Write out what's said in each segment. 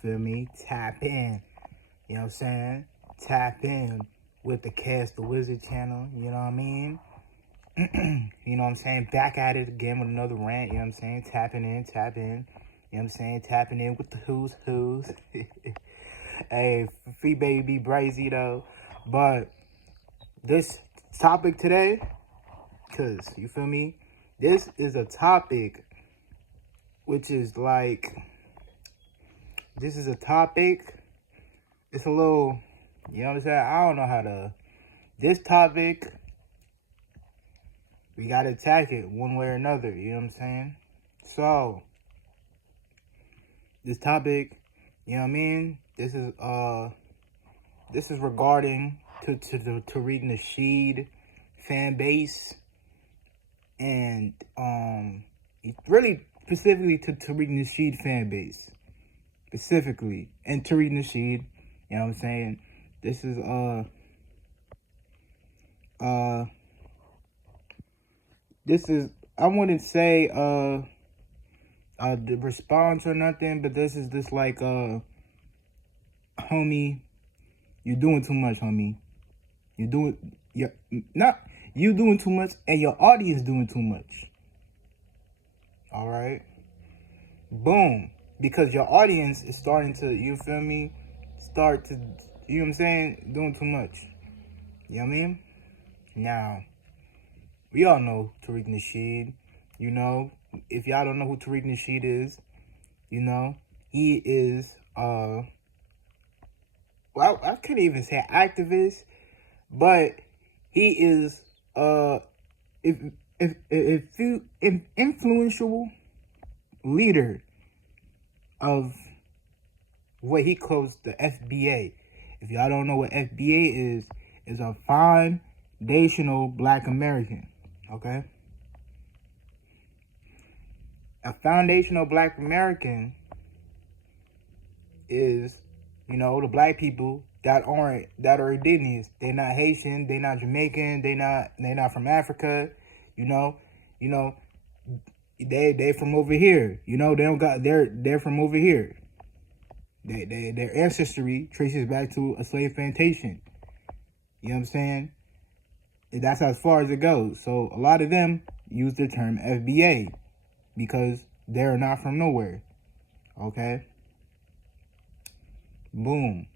feel me? Tap in, you know what I'm saying? Tap in with the Cast the Wizard channel, you know what I mean? You know what I'm saying? Back at it again with another rant, you know what I'm saying? Tapping in, tap in, you know what I'm saying? Tapping in with the who's. Hey, free baby Brazy though. But this topic today, cause you feel me? This is a topic which is like, it's a little, you know what I'm saying? I don't know how to, this topic, we gotta attack it one way or another, you know what I'm saying? So, this topic, you know what I mean? This is regarding to the Tariq Nasheed fan base, and really specifically to Tariq Nasheed fan base, specifically, and Tariq Nasheed, you know what I'm saying? This is I wouldn't say the response or nothing, but this is just like homie, you're doing too much, homie. You're doing too much, and your audience doing too much. All right, boom, because your audience is starting to, you feel me, start to, you know what I'm saying, doing too much. You know what I mean? Now, we all know Tariq Nasheed. You know, if y'all don't know who Tariq Nasheed is, you know, he is well, I couldn't even say activist, but he is influential leader of what he calls the FBA. If y'all don't know what FBA is a foundational Black American, okay? A foundational Black American is, you know, the Black people that are indigenous. They're not Haitian, they're not Jamaican, they're not from Africa, you know, they from over here, you know, they're from over here. Their ancestry traces back to a slave plantation. You know what I'm saying? And that's as far as it goes. So a lot of them use the term FBA because they're not from nowhere. Okay? Boom.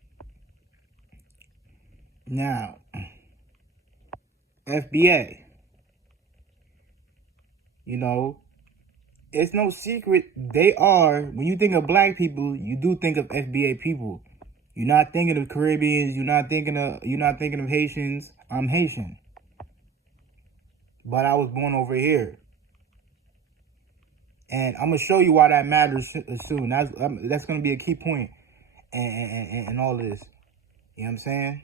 Now, FBA, you know, it's no secret they are, when you think of Black people, you do think of FBA people. You're not thinking of Caribbeans, you're not thinking of Haitians. I'm Haitian, but I was born over here. And I'm gonna show you why that matters soon. That's gonna be a key point and all this. You know what I'm saying?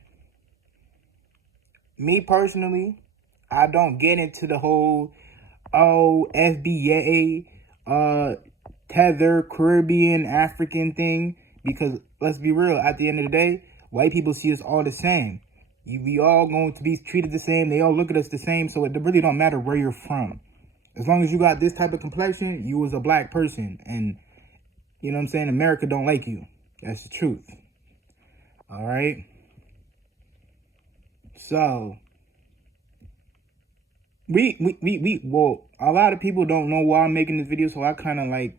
Me personally, I don't get into the whole FBA, tether, Caribbean, African thing, because let's be real, at the end of the day, white people see us all the same. We all going to be treated the same. They all look at us the same, so it really don't matter where you're from. As long as you got this type of complexion, you was a Black person, and you know what I'm saying, America don't like you. That's the truth. All right? So, well, a lot of people don't know why I'm making this video, so I kind of like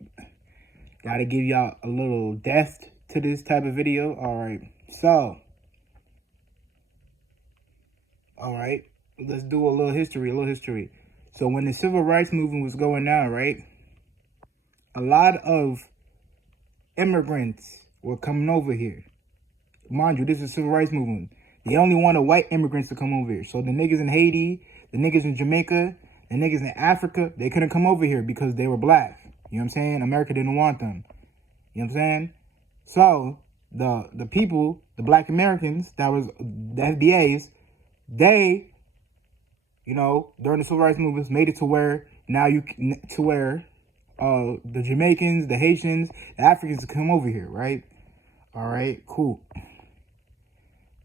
gotta give y'all a little depth to this type of video. All right, so, all right, let's do a little history. So when the civil rights movement was going down, right, a lot of immigrants were coming over here. Mind you, this is a civil rights movement. They only wanted white immigrants to come over here. So the niggas in Haiti, the niggas in Jamaica, the niggas in Africa, they couldn't come over here because they were Black. You know what I'm saying? America didn't want them. You know what I'm saying? So the people, the Black Americans, that was the FBAs, they, you know, during the civil rights movements, made it to where now the Jamaicans, the Haitians, the Africans come over here, right? All right, cool.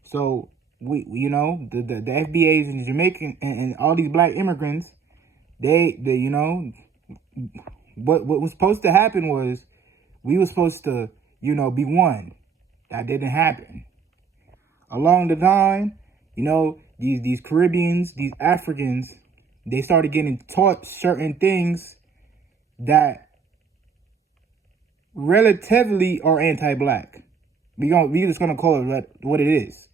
So we you know, the FBAs and the Jamaican and all these Black immigrants, they you know, what was supposed to happen was we were supposed to be one. That didn't happen. Along the line, these Caribbeans, these Africans, they started getting taught certain things that relatively are anti-black. We just gonna call it what it is.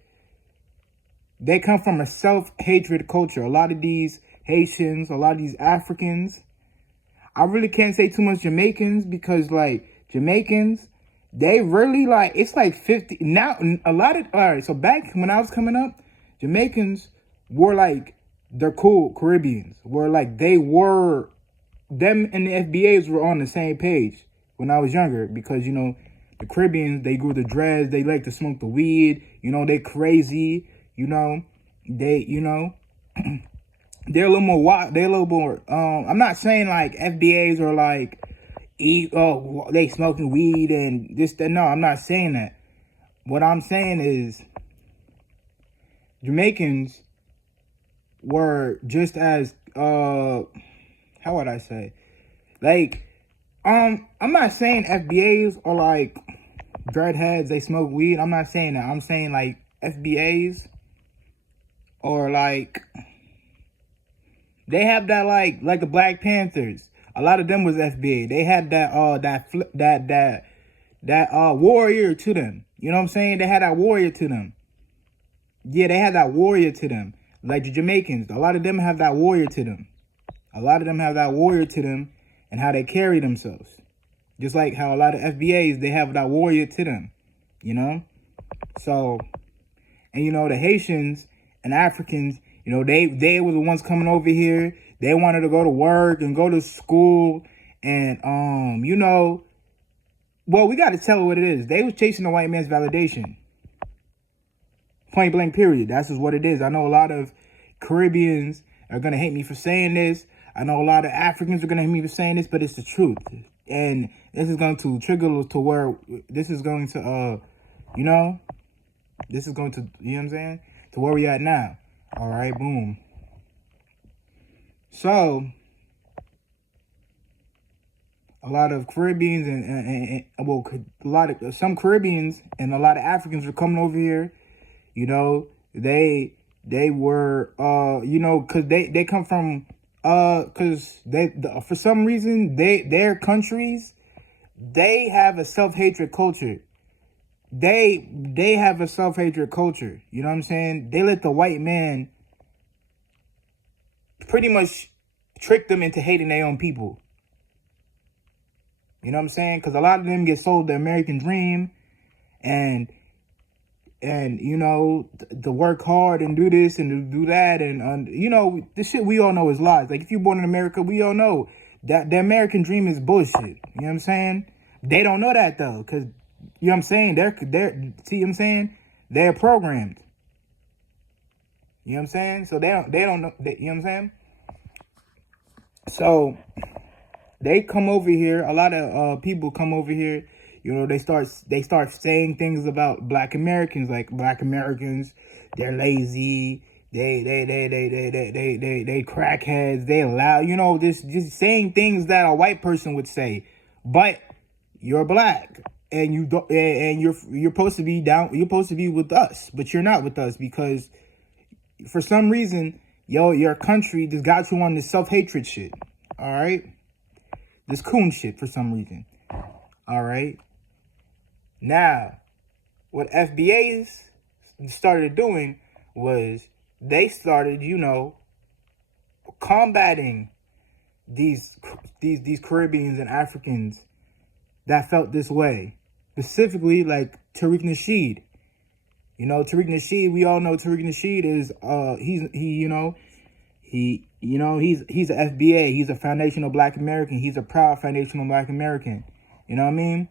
They come from a self-hatred culture. A lot of these Haitians, a lot of these Africans. I really can't say too much Jamaicans because Jamaicans, they really it's 50 now. All right. So back when I was coming up, Jamaicans were they're cool. Caribbeans were them and the FBAs were on the same page when I was younger because the Caribbeans, they grew the dreads, they like to smoke the weed, they crazy, they they're a little more wild, they're a little more I'm not saying FBAs are they smoking weed and this that. No, I'm not saying that. What I'm saying is Jamaicans were just as how would I say? I'm not saying FBAs are dreadheads, they smoke weed. I'm not saying that. I'm saying FBAs or they have that like the Black Panthers. A lot of them was FBA. They had that warrior to them. You know what I'm saying? They had that warrior to them. Yeah, they had that warrior to them. Like the Jamaicans, a lot of them have that warrior to them. A lot of them have that warrior to them and how they carry themselves. Just like how a lot of FBAs, they have that warrior to them. So, and the Haitians and Africans, they were the ones coming over here. They wanted to go to work and go to school and, well, we got to tell it what it is. They was chasing the white man's validation. Point blank period. That's just what it is. I know a lot of Caribbeans are going to hate me for saying this. I know a lot of Africans are going to hate me for saying this, but it's the truth. And this is going to trigger to where this is going to, this is going to, you know what I'm saying? To where we at now. All right, boom. So, a lot of Caribbeans some Caribbeans and a lot of Africans were coming over here. They were, cause they come from, cause for some reason, their countries, they have a self-hatred culture. They have a self-hatred culture. You know what I'm saying? They let the white man pretty much trick them into hating their own people. You know what I'm saying? Because a lot of them get sold the American dream and to work hard and do this and to do that. And, the shit we all know is lies. If you're born in America, we all know that the American dream is bullshit. You know what I'm saying? They don't know that, though, because, you know what I'm saying? See what I'm saying? They're programmed. You know what I'm saying? So they don't know, you know what I'm saying? So they come over here. A lot of people come over here. They start saying things about Black Americans, like Black Americans, they're lazy, they crackheads, they allow, just saying things that a white person would say. But you're Black and you're supposed to be down. You're supposed to be with us, but you're not with us because for some reason, your country just got you on this self-hatred shit. All right, this coon shit for some reason. All right. Now, what FBAs started doing was they started, combating these Caribbeans and Africans that felt this way. Specifically, like Tariq Nasheed. Tariq Nasheed, we all know Tariq Nasheed is he's an FBA. He's a foundational Black American. He's a proud foundational Black American. You know what I mean?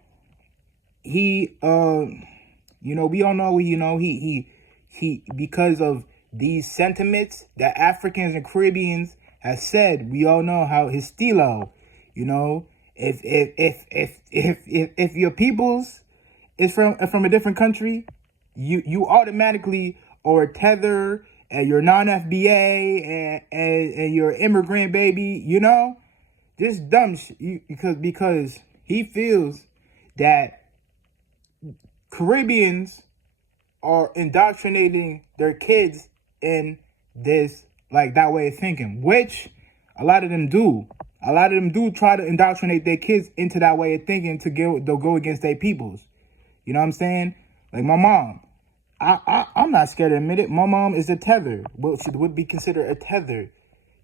He, we all know, he because of these sentiments that Africans and Caribbeans have said, we all know how his stilo, if your peoples is from a different country, you automatically are tether and you're non-FBA and you're immigrant, baby, this dumb shit, because he feels that Caribbeans are indoctrinating their kids in this, like, that way of thinking, which a lot of them do. A lot of them do try to indoctrinate their kids into that way of thinking they'll go against their peoples. You know what I'm saying? Like my mom. I'm not scared to admit it. My mom is a tether. What would be considered a tether.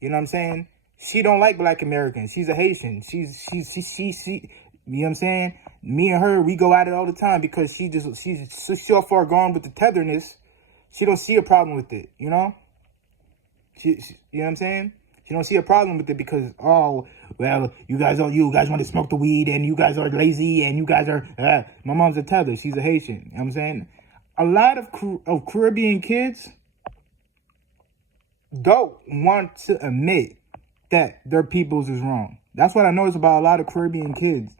You know what I'm saying? She don't like black Americans. She's a Haitian. She you know what I'm saying? Me and her, we go at it all the time because she's so far gone with the tetherness. She don't see a problem with it, you know? You know what I'm saying? She don't see a problem with it because, oh, well, you guys want to smoke the weed and you guys are lazy and you guys are, my mom's a tether. She's a Haitian. You know what I'm saying? A lot of Caribbean kids don't want to admit that their peoples is wrong. That's what I notice about a lot of Caribbean kids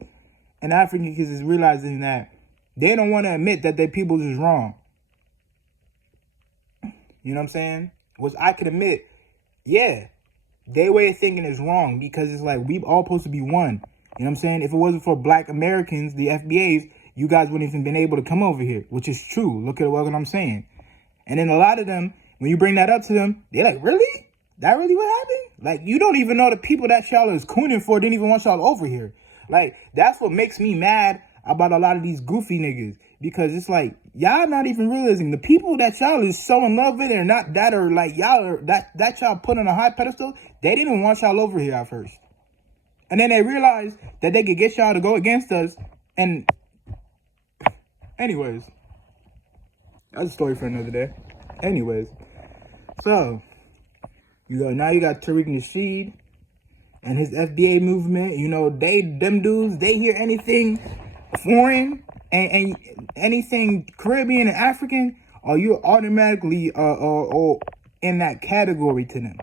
and African kids is realizing that they don't want to admit that their peoples is wrong. You know what I'm saying? Which I can admit, yeah, their way of thinking is wrong because it's like we all supposed to be one. You know what I'm saying? If it wasn't for black Americans, the FBAs, you guys wouldn't even been able to come over here, which is true. Look at what I'm saying. And then a lot of them, when you bring that up to them, they're like, really? That really what happened? Like, you don't even know the people that y'all is cooning for didn't even want y'all over here. Like, that's what makes me mad about a lot of these goofy niggas. Because it's like, y'all not even realizing the people that y'all is so in love with and not that are like, y'all are, that y'all put on a high pedestal, they didn't want y'all over here at first. And then they realized that they could get y'all to go against us. And anyways, that's a story for another day. Anyways, so now you got Tariq Nasheed and his FBA movement. You know, them dudes, they hear anything foreign and anything Caribbean and African, or you're automatically in that category to them.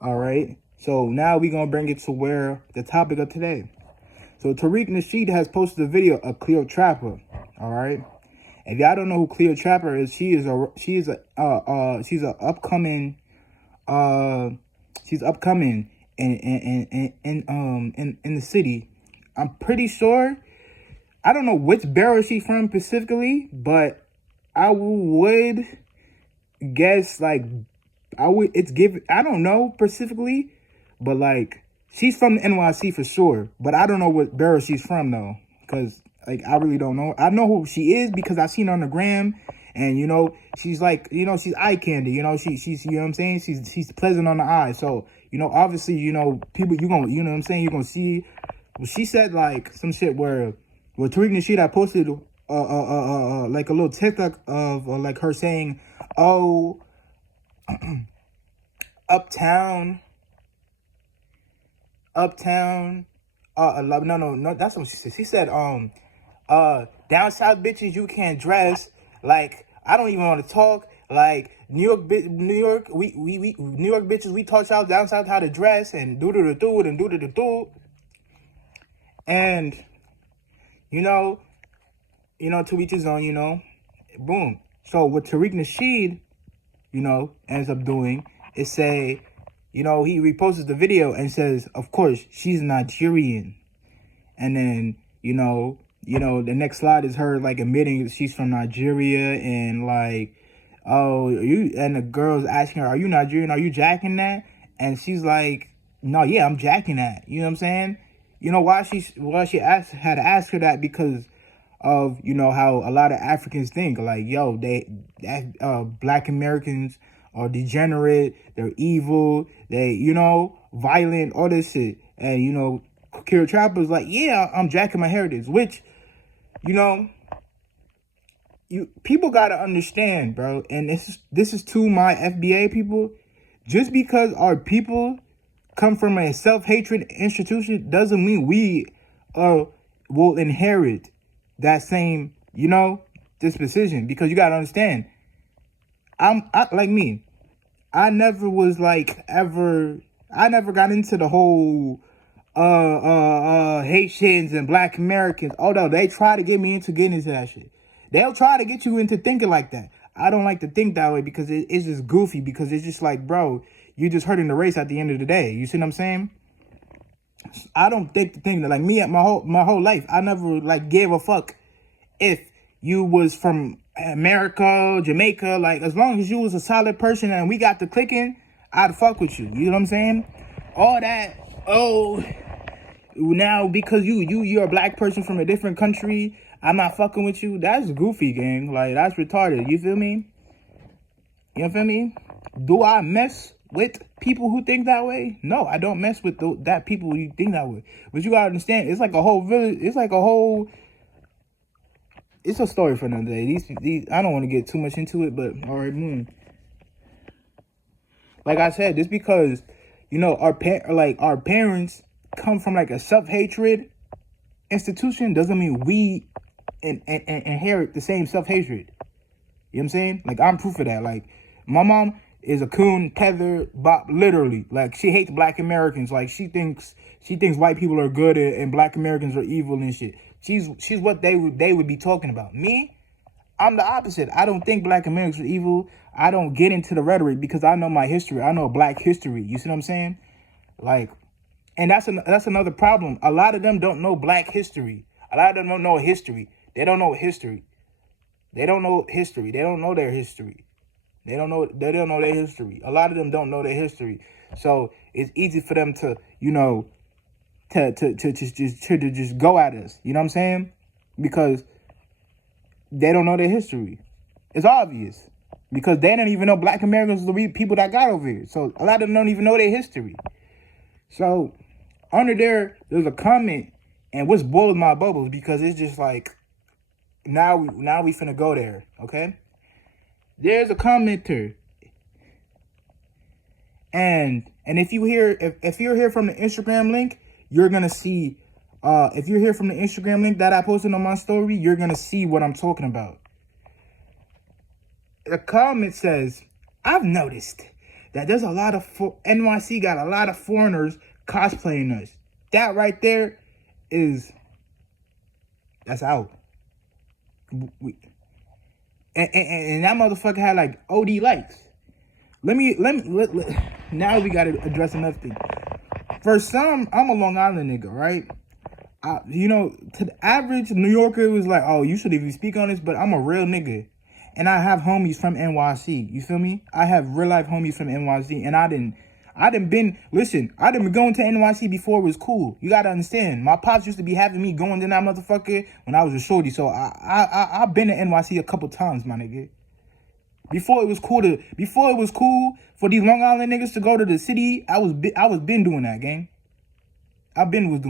All right. So now we're gonna bring it to where the topic of today. So Tariq Nasheed has posted a video of Cleo Trapper. All right. If y'all don't know who Cleo Trapper is, she's upcoming in the city. I'm pretty sure. I don't know which borough she's from specifically, but I would guess I don't know specifically, but like she's from the NYC for sure. But I don't know what borough she's from though, because like I really don't know. I know who she is because I've seen her on the gram, and you know she's like, you know, she's eye candy. You know she's you know what I'm saying. She's pleasant on the eye. So you know obviously you know people you know what I'm saying, you're gonna see. Well, she said like some shit where Tariq Nasheed, I posted like a little TikTok of like her saying, oh, uptown, no, that's what she said. She said, down south bitches, you can't dress. Like, I don't even want to talk. Like, New York bitches, we taught y'all down south how to dress and do-do-do-do and do-do-do-do. And, you know, to each his own, you know, boom. So what Tariq Nasheed, you know, ends up doing is say, you know, he reposts the video and says, of course, she's Nigerian. And then, you know, the next slide is her like admitting that she's from Nigeria and like, oh, and the girl's asking her, are you Nigerian? Are you jacking that? And she's like, no, yeah, I'm jacking that. You know what I'm saying? You know why she had to ask her that? Because of, you know, how a lot of Africans think like, yo, black Americans are degenerate, they're evil, they, you know, violent, all this shit. And, you know, Cleo Trapper's like, yeah, I'm jacking my heritage, which, you know, people gotta understand, bro. And this is to my FBA people. Just because our people come from a self-hatred institution doesn't mean we will inherit that same, you know, disposition. Because you gotta understand, I like me, I never was like I never got into the whole Haitians and black Americans, although they try to get me into getting into that shit. They'll try to get you into thinking like that. I don't like to think that way because it's just goofy, because it's just like, bro, you're just hurting the race at the end of the day. You see what I'm saying? I don't think that like me at my whole life, I never like gave a fuck if you was from America, Jamaica, like as long as you was a solid person and we got the clicking, I'd fuck with you. You know what I'm saying? All that, oh, now because you're a black person from a different country, I'm not fucking with you. That's goofy, gang. Like, that's retarded. You feel me? You feel me? Do I mess with people who think that way? No, I don't mess with that people who think that way. But you gotta understand, it's like a whole village. It's a story for another day. These I don't want to get too much into it, but all right, like I said, just because our parents come from like a self-hatred institution doesn't mean we inherit the same self-hatred. You know what I'm saying? Like, I'm proof of that. Like, my mom is a coon, tether, bop, literally. Like, she hates black Americans. Like, she thinks white people are good and black Americans are evil and shit. She's what they would be talking about. Me, I'm the opposite. I don't think black Americans are evil. I don't get into the rhetoric because I know my history. I know black history. You see what I'm saying? Like, and that's another problem. A lot of them don't know black history. A lot of them don't know history. They don't know history. They don't know history. They don't know their history. They don't know their history. A lot of them don't know their history. So it's easy for them to, to just go at us. You know what I'm saying? Because they don't know their history. It's obvious. Because they don't even know black Americans are the people that got over here. So a lot of them don't even know their history. So under there's a comment, and what's boiled my bubbles, because it's just like, now we finna go there, okay? There's a commenter, and if you're here from the Instagram link, you're gonna see. If you're here from the Instagram link that I posted on my story, you're gonna see what I'm talking about. The comment says, "I've noticed that there's a lot of NYC got a lot of foreigners cosplaying us." That right there that's out. And that motherfucker had like OD likes. Let now we gotta address another thing. For some, I'm a Long Island nigga, right? To the average New Yorker, it was like, oh, you should even speak on this, but I'm a real nigga. And I have homies from NYC. You feel me? I have real life homies from NYC, and I done been going to NYC before it was cool. You gotta understand. My pops used to be having me going to that motherfucker when I was a shorty. So I've been to NYC a couple times, my nigga. Before it was cool for these Long Island niggas to go to the city, I was been doing that, gang. I was been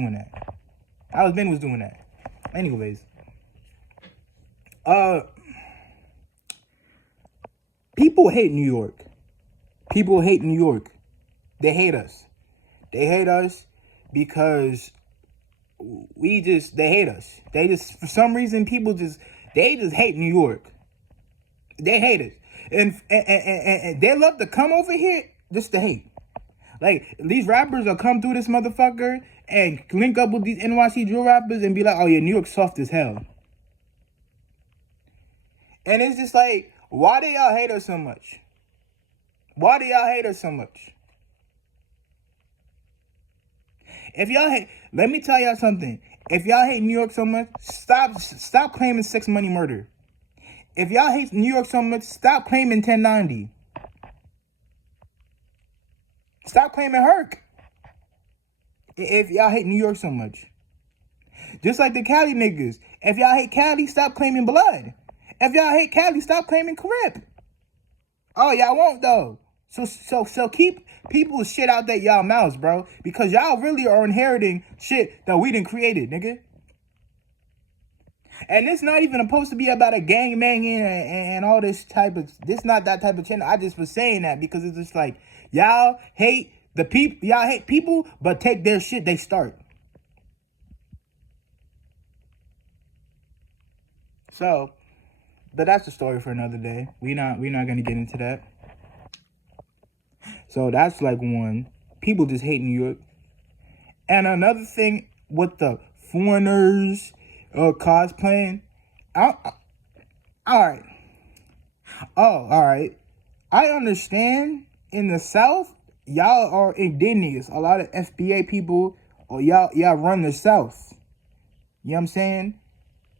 doing that. Anyways, people hate New York. People hate New York. They hate us. They hate us because they hate us. They just, for some reason, they just hate New York. They hate us. And they love to come over here just to hate. Like, these rappers will come through this motherfucker and link up with these NYC drill rappers and be like, oh yeah, New York's soft as hell. And it's just like, why do y'all hate us so much? Why do y'all hate us so much? Let me tell y'all something. If y'all hate New York so much, stop claiming sex, money, murder. If y'all hate New York so much, stop claiming 1090. Stop claiming Herc. If y'all hate New York so much. Just like the Cali niggas. If y'all hate Cali, stop claiming blood. If y'all hate Cali, stop claiming Crip. Oh, y'all won't though. So keep people's shit out that y'all mouths, bro. Because y'all really are inheriting shit that we done created, nigga. And it's not even supposed to be about a gang banging and all this type of... This not that type of channel. I just was saying that because it's just like... Y'all hate people, but take their shit they start. So... But that's the story for another day. We're not gonna get into that. So that's like one. People just hate New York. And another thing with the foreigners cosplaying. All right. I understand in the South, y'all are indigenous. A lot of FBA people, or y'all run the South. You know what I'm saying?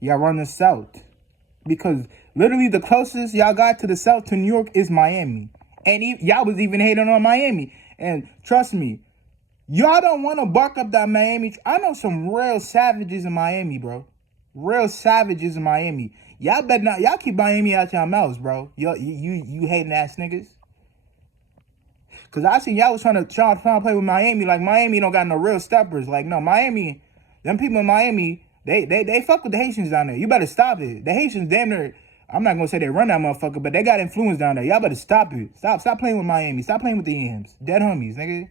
Y'all run the South. because literally the closest y'all got to the south to New York is Miami. And y'all was even hating on Miami. And trust me, y'all don't want to bark up that Miami. I know some real savages in Miami, bro. Real savages in Miami. Y'all better not. Y'all keep Miami out your mouths, bro. You hating ass niggas. Cause I seen y'all was trying to play with Miami. Like Miami don't got no real steppers. Like no, Miami, them people in Miami, they fuck with the Haitians down there. You better stop it. The Haitians damn near. I'm not gonna say they run that motherfucker, but they got influence down there. Y'all better stop it. Stop playing with Miami. Stop playing with the Yams. Dead homies, nigga.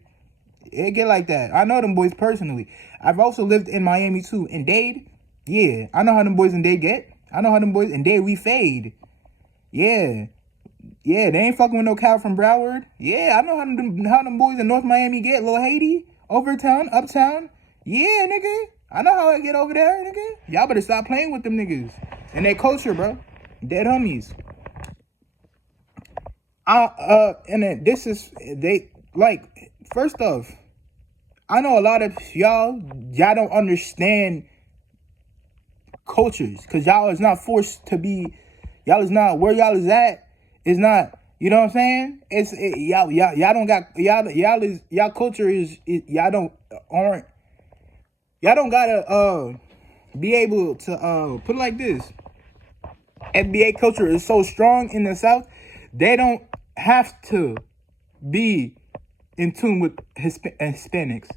It get like that. I know them boys personally. I've also lived in Miami too. In Dade, yeah. I know how them boys in Dade get. I know how them boys in Dade we fade. Yeah. Yeah, they ain't fucking with no cow from Broward. Yeah, I know how them boys in North Miami get. Little Haiti, Overtown, Uptown. Yeah, nigga. I know how I get over there, nigga. Y'all better stop playing with them niggas. And their culture, bro. Dead homies. And then this is, they, like, first off, I know a lot of y'all don't understand cultures. Because y'all is not forced to be, y'all is not, where y'all is at, is not, you know what I'm saying? Y'all don't got, y'all culture is y'all don't gotta, be able to, put it like this. FBA culture is so strong in the South, they don't have to be in tune with Hispanics.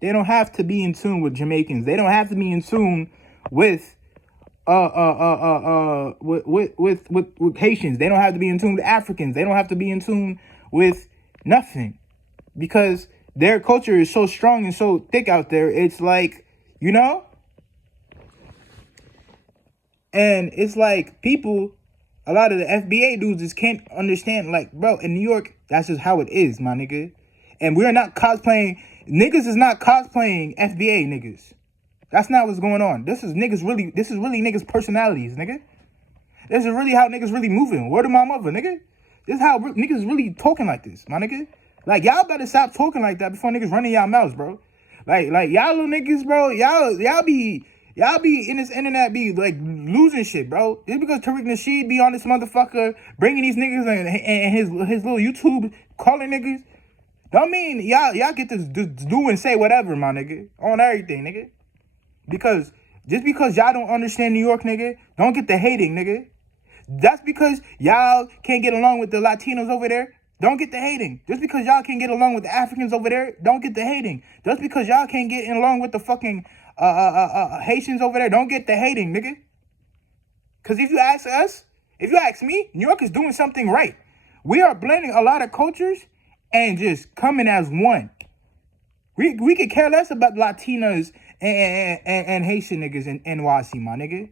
They don't have to be in tune with Jamaicans. They don't have to be in tune with with Haitians. They don't have to be in tune with Africans. They don't have to be in tune with nothing, because their culture is so strong and so thick out there. It's like, you know. And it's like people, a lot of the FBA dudes just can't understand, like, bro, in New York, that's just how it is, my nigga. And we're not cosplaying, niggas is not cosplaying FBA niggas. That's not what's going on. This is really niggas' personalities, nigga. This is really how niggas really moving. Word of my mother, nigga. This is how niggas really talking like this, my nigga. Like, y'all better stop talking like that before niggas running y'all mouths, bro. Like y'all little niggas, bro, y'all be in this internet be like losing shit, bro. Just because Tariq Nasheed be on this motherfucker bringing these niggas and his little YouTube calling niggas, don't mean y'all get to do and say whatever, my nigga, on everything, nigga. Because just because y'all don't understand New York, nigga, don't get the hating, nigga. That's because y'all can't get along with the Latinos over there. Don't get the hating. Just because y'all can't get along with the Africans over there, don't get the hating. Just because y'all can't get along with the fucking Haitians over there, don't get the hating, nigga. Because if you ask us, if you ask me, New York is doing something right. We are blending a lot of cultures and just coming as one. We could care less about Latinas and Haitian niggas in NYC, my nigga.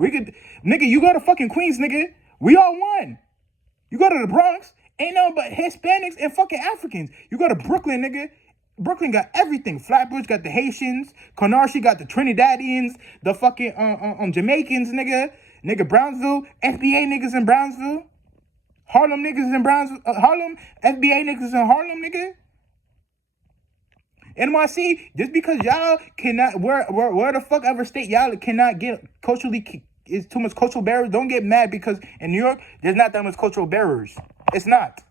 Nigga, you go to fucking Queens, nigga, we all one. You go to the Bronx, ain't nothing but Hispanics and fucking Africans. You go to Brooklyn, nigga, Brooklyn got everything. Flatbush got the Haitians. Canarsie got the Trinidadians. The fucking Jamaicans, nigga. Brownsville, FBA niggas in Brownsville. Harlem niggas in Brownsville. Harlem, FBA niggas in Harlem, nigga. NYC, just because y'all cannot, where the fuck ever state y'all cannot get culturally, is too much cultural barriers, don't get mad because in New York, there's not that much cultural barriers. It's not.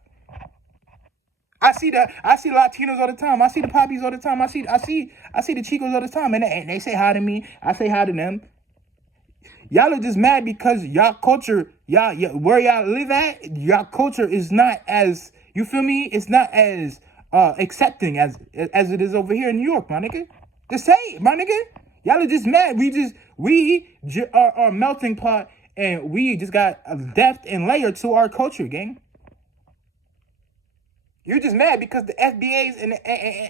I see Latinos all the time. I see the Poppies all the time. I see the Chicos all the time, and they say hi to me. I say hi to them. Y'all are just mad because y'all culture, y'all where y'all live at, y'all culture is not as, you feel me? It's not as accepting as it is over here in New York, my nigga. Just say it, my nigga. Y'all are just mad. We are a melting pot, and we just got a depth and layer to our culture, gang. You're just mad because the FBAs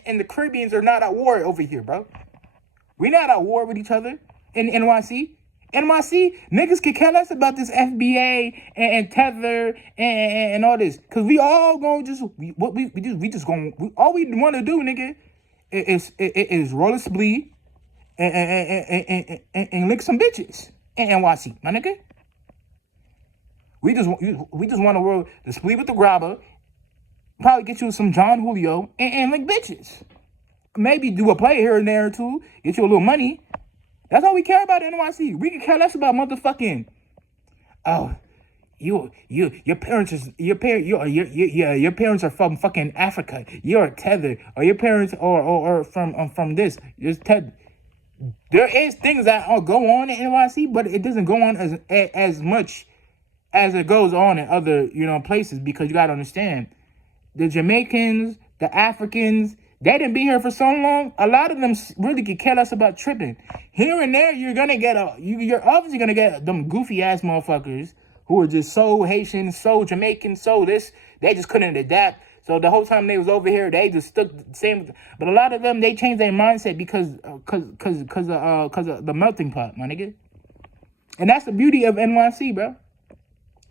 and the Caribbeans are not at war over here, bro. We're not at war with each other in NYC. NYC, niggas can care less about this FBA and Tether and all this. Because we all going to all we want to do, nigga, is roll a splee and lick some bitches in NYC, my nigga. We just want to roll the splee with the grabber. Probably get you some John Julio and like bitches. Maybe do a play here and there or two. Get you a little money. That's all we care about in NYC. We can care less about motherfucking oh, your parents is your parents are from fucking Africa. You're tethered, or your parents or from this. Just tethered. There is things that go on in NYC, but it doesn't go on as much as it goes on in other places, because you gotta understand, the Jamaicans, the Africans, they didn't be here for so long. A lot of them really could care less about tripping. Here and there, you're gonna get you're obviously gonna get them goofy ass motherfuckers who are just so Haitian, so Jamaican, so this. They just couldn't adapt. So the whole time they was over here, they just stuck the same. But a lot of them, they changed their mindset because of the melting pot, my nigga. And that's the beauty of NYC, bro.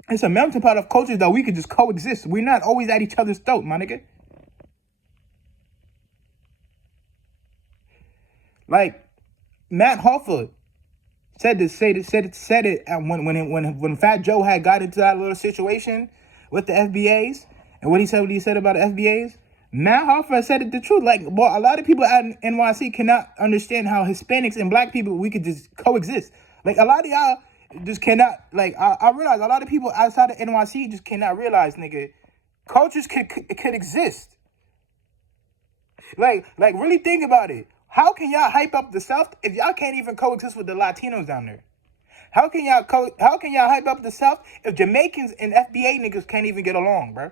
It's a melting pot of cultures that we could just coexist. We're not always at each other's throat, my nigga. Like Matt Hoffa said it when Fat Joe had got into that little situation with the FBAs, and what he said about the FBAs. Matt Hoffa said it the truth. Like, boy, a lot of people at NYC cannot understand how Hispanics and black people, we could just coexist. Like, a lot of y'all just cannot, like, I realize a lot of people outside of NYC just cannot realize, nigga, cultures could exist. Like really think about it. How can y'all hype up the South if y'all can't even coexist with the Latinos down there? How can y'all hype up the South if Jamaicans and FBA niggas can't even get along, bro?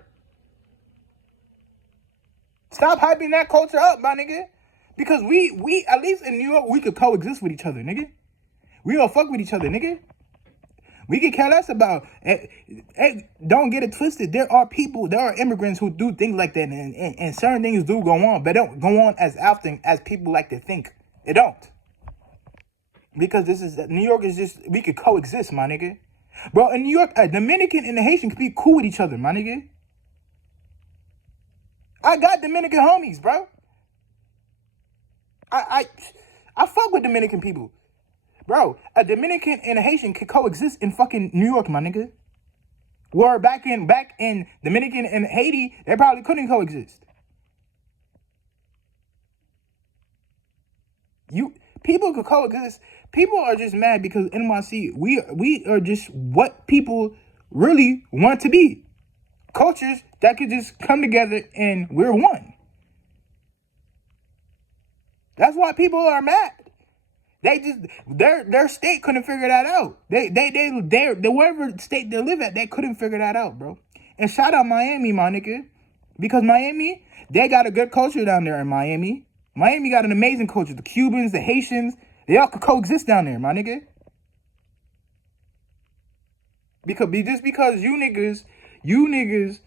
Stop hyping that culture up, my nigga. Because we at least in New York, we could coexist with each other, nigga. We all fuck with each other, nigga. We can care less about. Don't get it twisted. There are immigrants who do things like that, and certain things do go on, but don't go on as often as people like to think. It don't. Because New York is just, we could coexist, my nigga. Bro, in New York, a Dominican and a Haitian could be cool with each other, my nigga. I got Dominican homies, bro. I fuck with Dominican people. Bro, a Dominican and a Haitian could coexist in fucking New York, my nigga. Where back in Dominican and Haiti, they probably couldn't coexist. People could coexist. People are just mad because NYC, we are just what people really want to be. Cultures that could just come together and we're one. That's why people are mad. They just their state couldn't figure that out. They wherever state they live at, they couldn't figure that out, bro. And shout out Miami, my nigga, because Miami, they got a good culture down there in Miami. Miami got an amazing culture. The Cubans, the Haitians, they all could coexist down there, my nigga. Because you niggas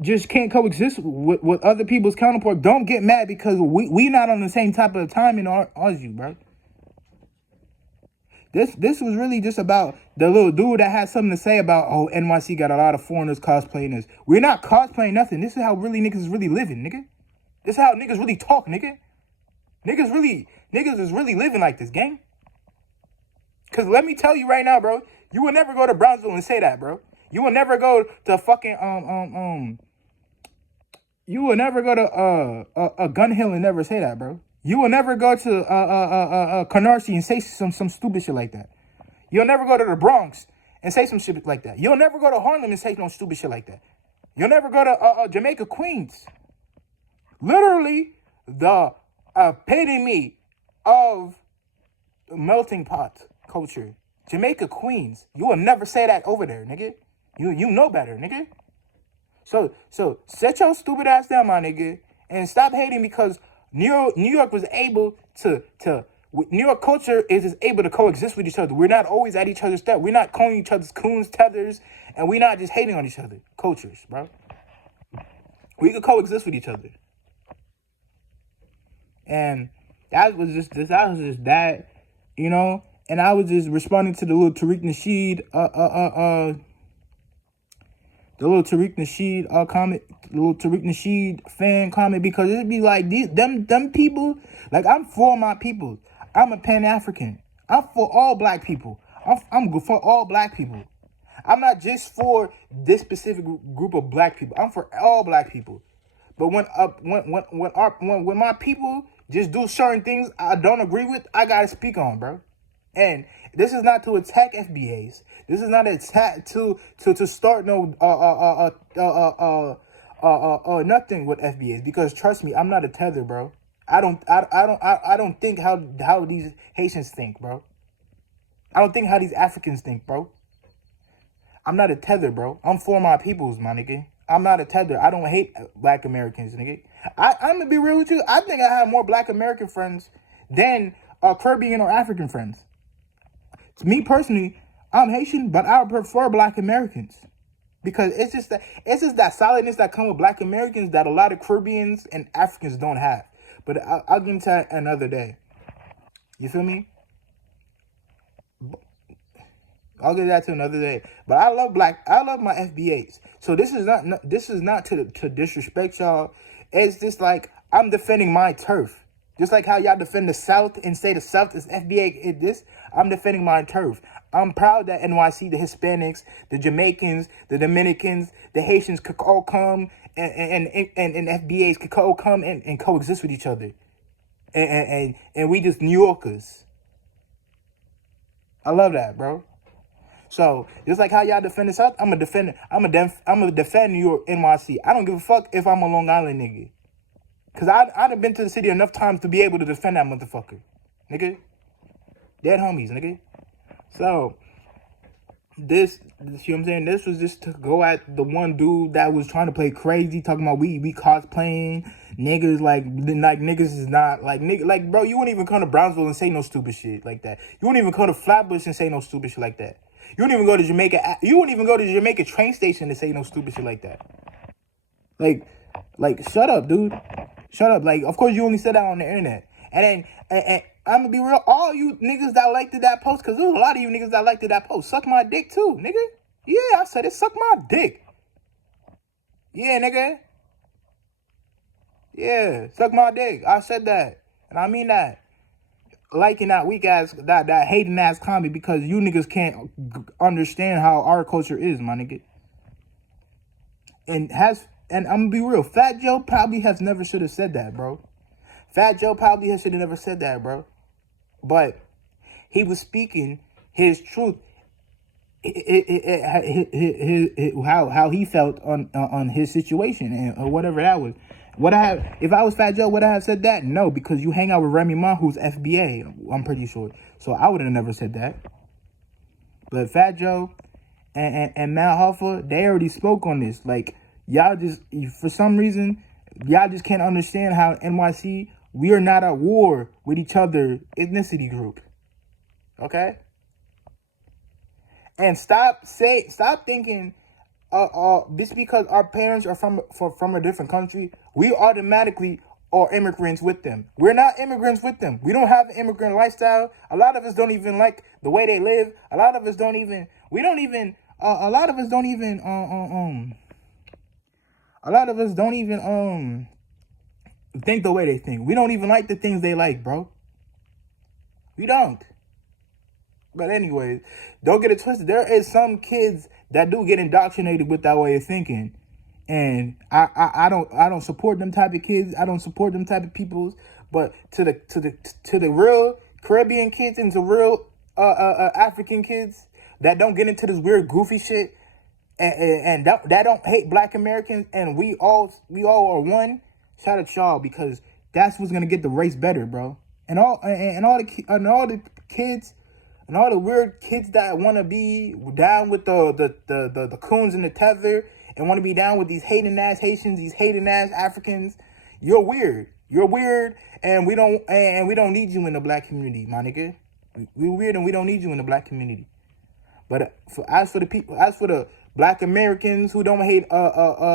just can't coexist with other people's counterpart. Don't get mad because we not on the same type of timing as you, bro. This was really just about the little dude that had something to say about, oh, NYC got a lot of foreigners cosplaying this. We're not cosplaying nothing. This is how really niggas is really living, nigga. This is how niggas really talk, nigga. Niggas is really living like this, gang. Cause let me tell you right now, bro, you will never go to Brownsville and say that, bro. You will never go to fucking you will never go to a Gun Hill and never say that, bro. You will never go to Canarsie and say some stupid shit like that. You'll never go to the Bronx and say some shit like that. You'll never go to Harlem and say no stupid shit like that. You'll never go to Jamaica, Queens. Literally the epitome of melting pot culture. Jamaica, Queens. You will never say that over there, nigga. You know better, nigga. So set your stupid ass down, my nigga, and stop hating because New York was able to New York culture is able to coexist with each other. We're not always at each other's step. We're not calling each other's coons, tethers, and we're not just hating on each other. Cultures, bro. We could coexist with each other. And that was just that, you know. And I was just responding to the little Tariq Nasheed comment, the little Tariq Nasheed fan comment, because it'd be like them people, like I'm for my people. I'm a Pan-African. I'm for all black people. I'm for all black people. I'm not just for this specific group of black people. I'm for all black people. But when my people just do certain things I don't agree with, I gotta speak on, bro. And This is not to attack FBAs. This is not an attack to start no nothing with FBAs, because trust me, I'm not a tether, bro. I don't think how these Haitians think, bro. I don't think how these Africans think, bro. I'm not a tether, bro. I'm for my peoples, my nigga. I'm not a tether. I don't hate black Americans, nigga. I'm gonna be real with you. I think I have more black American friends than Caribbean or African friends. To me personally, I'm Haitian, but I prefer black Americans. Because it's just that solidness that comes with black Americans that a lot of Caribbeans and Africans don't have. But I'll get into that another day. You feel me? I'll get that to another day. But I love my FBAs. So this is not to disrespect y'all. It's just like I'm defending my turf. Just like how y'all defend the South and say the South is FBA, I'm defending my turf. I'm proud that NYC, the Hispanics, the Jamaicans, the Dominicans, the Haitians could all come and FBAs could all come and coexist with each other. And we just New Yorkers. I love that, bro. So just like how y'all defend the South, I'm gonna defend New York, NYC. I don't give a fuck if I'm a Long Island nigga. Cause I've been to the city enough times to be able to defend that motherfucker. Nigga. Dead homies, nigga. So this, you know what I'm saying? This was just to go at the one dude that was trying to play crazy, talking about we cosplaying niggas, like niggas is not like nigga, like bro, you wouldn't even come to Brownsville and say no stupid shit like that. You wouldn't even come to Flatbush and say no stupid shit like that. You wouldn't even go to Jamaica. You wouldn't even go to Jamaica train station to say no stupid shit like that. Like shut up, dude. Shut up. Like, of course you only said that on the internet. And I'm gonna be real, all you niggas that liked that post, because there's a lot of you niggas that liked that post, suck my dick too, nigga. Yeah, I said it, suck my dick. Yeah, nigga. Yeah, suck my dick. I said that. And I mean that. Liking that weak ass, that hating ass comment, because you niggas can't understand how our culture is, my nigga. And I'm gonna be real, Fat Joe probably never should have said that, bro. Fat Joe probably should have never said that, bro. But he was speaking his truth, how he felt on his situation or whatever that was. If I was Fat Joe, would I have said that? No, because you hang out with Remy Ma, who's FBA, I'm pretty sure. So I would have never said that. But Fat Joe and Matt Hoffa, they already spoke on this. Like, y'all just, for some reason, y'all just can't understand how NYC, we are not at war with each other ethnicity group. Okay? And stop thinking just because our parents are from a different country, we automatically are immigrants with them. We're not immigrants with them. We don't have an immigrant lifestyle. A lot of us don't even like the way they live. A lot of us don't even think the way they think. We don't even like the things they like, bro. We don't. But anyways, don't get it twisted. There is some kids that do get indoctrinated with that way of thinking. And I don't support them type of kids. I don't support them type of peoples. But to the real Caribbean kids and the real African kids that don't get into this weird goofy shit and that don't hate Black Americans, and we all are one. Shout out y'all, because that's what's gonna get the race better, bro. And all the kids. And all the weird kids that want to be down with the coons and the tether and want to be down with these hating ass Haitians, these hating ass Africans, you're weird. You're weird, and we don't need you in the Black community, my nigga. We're weird, and we don't need you in the Black community. But as for the Black Americans who don't hate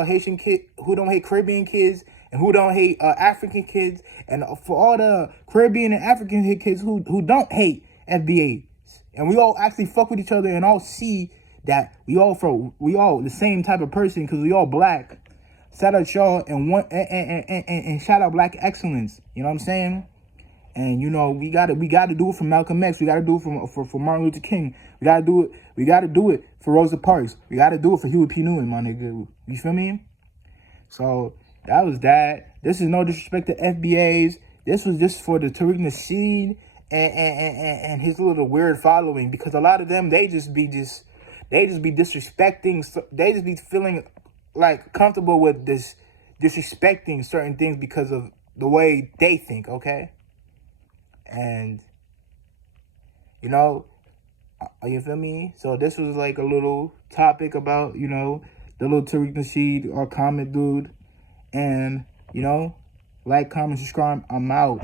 Haitian kids, who don't hate Caribbean kids, and who don't hate African kids, and for all the Caribbean and African kids who don't hate FBA. And we all actually fuck with each other and all see that we all the same type of person, because we all Black. Shout out y'all and shout out Black excellence. You know what I'm saying? And you know we gotta do it for Malcolm X. We gotta do it for Martin Luther King. We gotta do it for Rosa Parks. We gotta do it for Huey P. Newton, my nigga. You feel me? So that was that. This is no disrespect to FBAs. This was just for the Tariq, Nasheed, and his little weird following, because a lot of them, they just be disrespecting. They just be feeling like comfortable with this disrespecting certain things because of the way they think. Okay, and you know, you feel me? So this was like a little topic about, you know, the little Tariq Nasheed, our comment dude, and you know, like, comment, subscribe. I'm out.